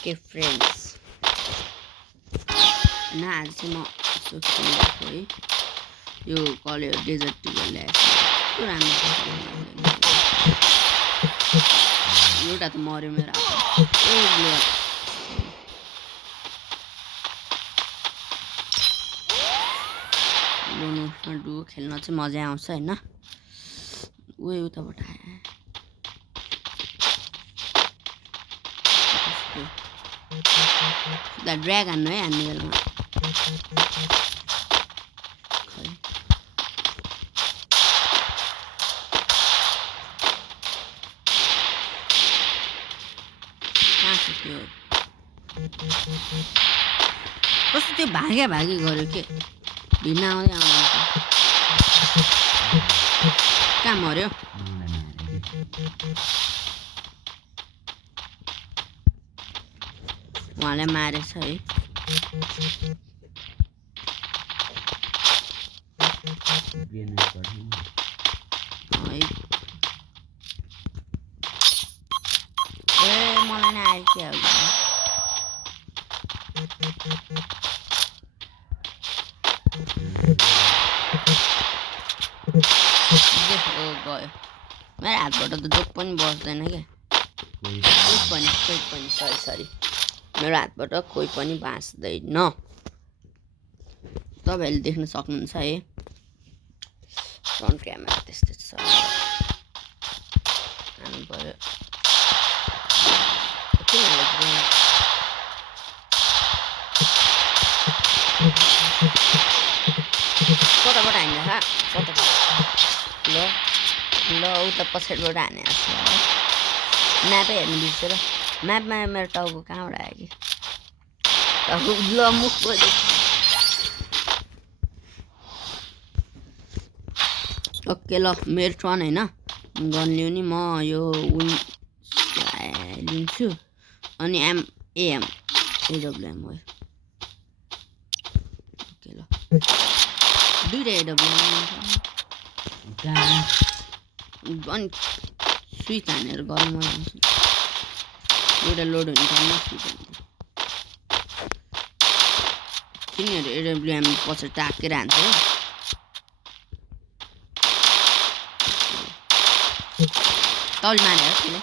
okay friends न आज चाहिँ म सोच्छु है यो कलेर डेजर्ट टिगर ल्याएको कस्तो राम्रो एउटा त मर्यो मेरो डु खेल्न चाहिँ मजा आउँछ हैन उयो उताबाट आयो द ड्र्यागन है हान्ने बेलामा कस्तो त्यो भाग्या भागी गर्यो के भिन्न आउँदै आउँदैन कहाँ मर्यो उहाँलाई मारेछ है ए मलाई नै आयो के गयो मेरो हातबाट त जोक पनि बस्दैन क्या कोही पनि सरी मेरो हातबाट कोही पनि बाँच्दैन तपाईँहरूले देख्न सक्नुहुन्छ है फ्रन्ट क्यामेरा त्यस्तै छ हान्नु पर्यो कताबाट हान्दा ल उता पछाडिबाट हाने म्यापै हेर्नु बिर्सेर म्यापमा मेरो टाउको कहाँबाट आयो कि टाउको ल मुख ओके ल मेरो टर्न होइन गन लिउने म यो लिन्छु अनि एएम एडब्लुएम हो ओके ल दुईवटा एडब्लुएम अनि स्विच हानेर गर्नु मन आउँछ एउटा लोड हुने टाइममा स्विच हान्छ तिनीहरू एडब्लुएम पछि टाकेर हान्छ हो तल मारे हो त्यसले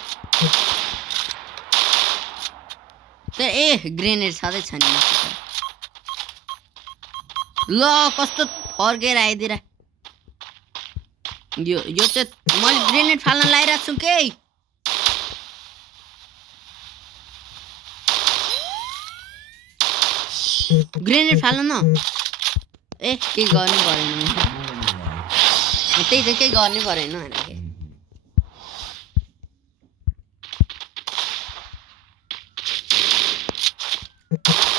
तर ए ग्रेनेड छँदै छ नि ल कस्तो फर्केर आइदिएर यो चाहिँ मैले ग्रेनेड फाल्न लागिरहेको छु के ग्रेनेड फाल्न न ए केही गर्नु परेन त्यही त केही गर्नु परेन होइन के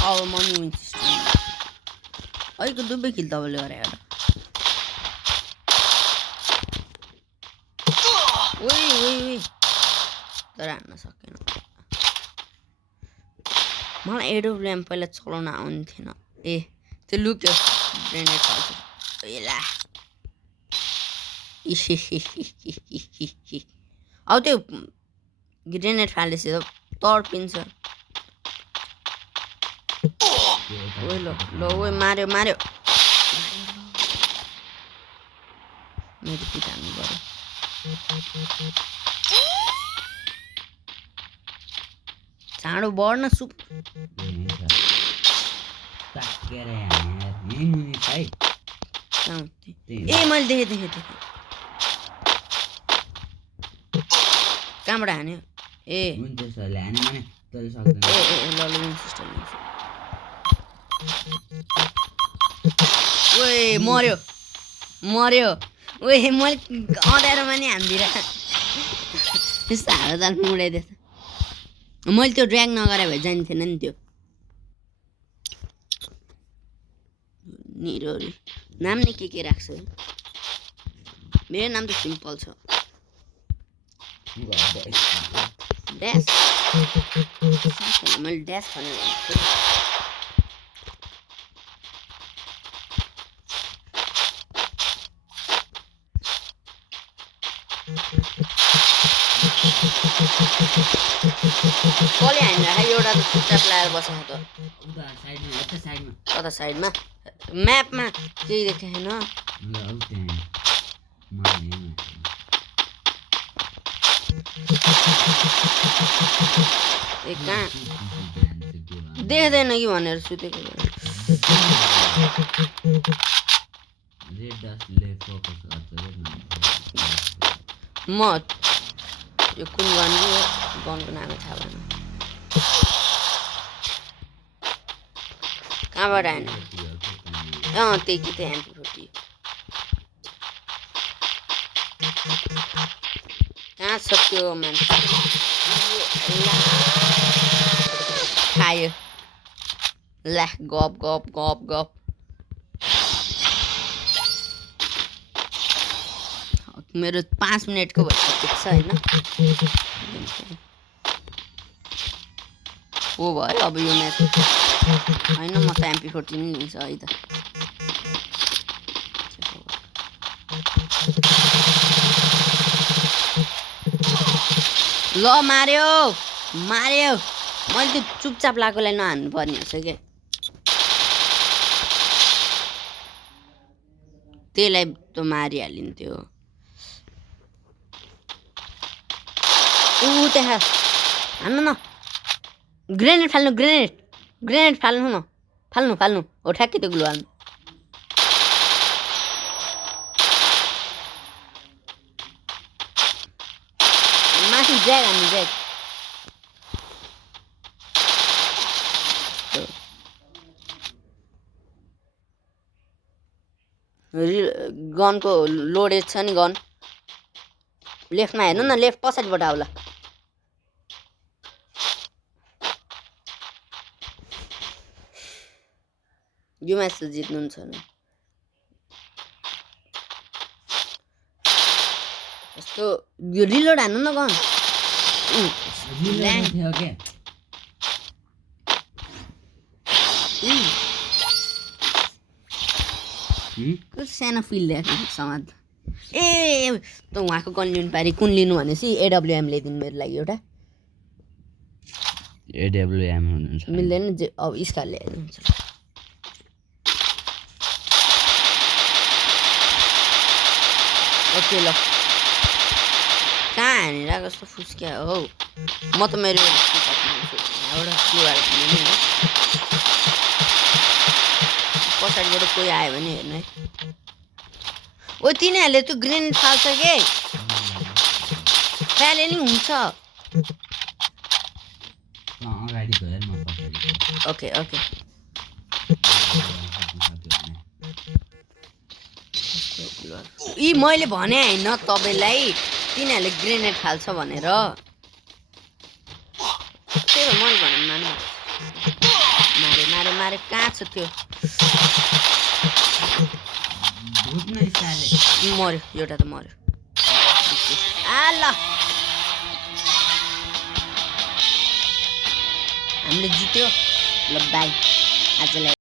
अब म नि विन्स अहिलेको दुबै किल तपाईँले गरे एउटा ओइ तर हान्न सकेन मलाई एडब्लुएम पहिला चलाउन आउँथेन ए त्यो लुक्यो ग्रेनेड फाल्छ एला अब त्यो ग्रेनेड फालेपछि त तर्पिन्छ ओइ ल ओइ मार्यो मेरो पिट हान्नु पर्यो चाँडो बढ्न सुप ए मैले देखेँ कहाँबाट हान्यो ए ओए मर्यो ओए मैले अँध्यारोमा नि हान्दिएर त्यस्तो हालत उडाइदिएछ मैले त्यो ड्र्याग नगरे भए जान्थेन नि त्यो निरोरी नाम नै के राख्छु मेरो नाम त सिम्पल छ ड्यास मैले ड्यास भनेर कसले हान्दा एउटा त चुपचाप लाएर बसेको त उता साइडमा यता साइडमा कता साइडमा म्यापमा केही देखेन ल औ त्यहाँ मलाई ए कहाँ देख्दैन कि भनेर सुतेको रेड डस्टले फोकस गर्छ रे म यो कुन गन हो गनको नामै थाहा भएन कहाँबाट आएन त्यही कि त्यही MP40 कहाँ छ त्यो मान्छे खायो ला गप गप गप गप मेरो 5 मिनेटको भइसकेको छ हैन हो भयो अब यो म्याच हैन म त MP40 नै लिन्छ है त ल मार्यो मार्यो मैले त चुपचाप लागेकोलाई नहान्नु पर्ने हुन्छ के त्यसलाई त मारिहालिन्थ्यो त्यहाँ हान्नु न ग्रेनेड फाल्नु ग्रेनेड फाल्नु न फाल्नु हो ठ्याक्कै त्यो ग्लु हाल्नु माथि ज्याग हान्नु ज्याग गनको लोडेज छ नि गन लेफ्टमा हेर्नु न लेफ्ट पछाडिबाट आउला यो म्याच त जित्नुहुन्छ नि यस्तो यो रिलोड हान्नु न गन थियो के सानो फिल ल्याएको समाज ए त उहाँको गन लिनु पारि कुन लिनु भनेपछि AWM ल्याइदिनु मेरो लागि एउटा AWM हुनुहुन्छ मिल्दैन जे अब स्कार ल्याइदिनुहुन्छ ओके ल कहाँ हानेर कस्तो फुस्क्या हो म त मेरो एउटा पछाडिबाट कोही आयो भने हेर्नु है ओ तिनीहरूले त्यो ग्रेनेड फाल्छ के फ्यालेनिङ हुन्छ अगाडि गएर म पछाडि ओके ओके यी मैले भने हैन तपाईलाई तिनीहरूले ग्रेनेड फाल्छ भनेर त्यही भएर मैले भने मान्नु मारे कहाँ छ त्यो मर्यो एउटा त मर्यो ल हामीले जित्यो ल बाई आजलाई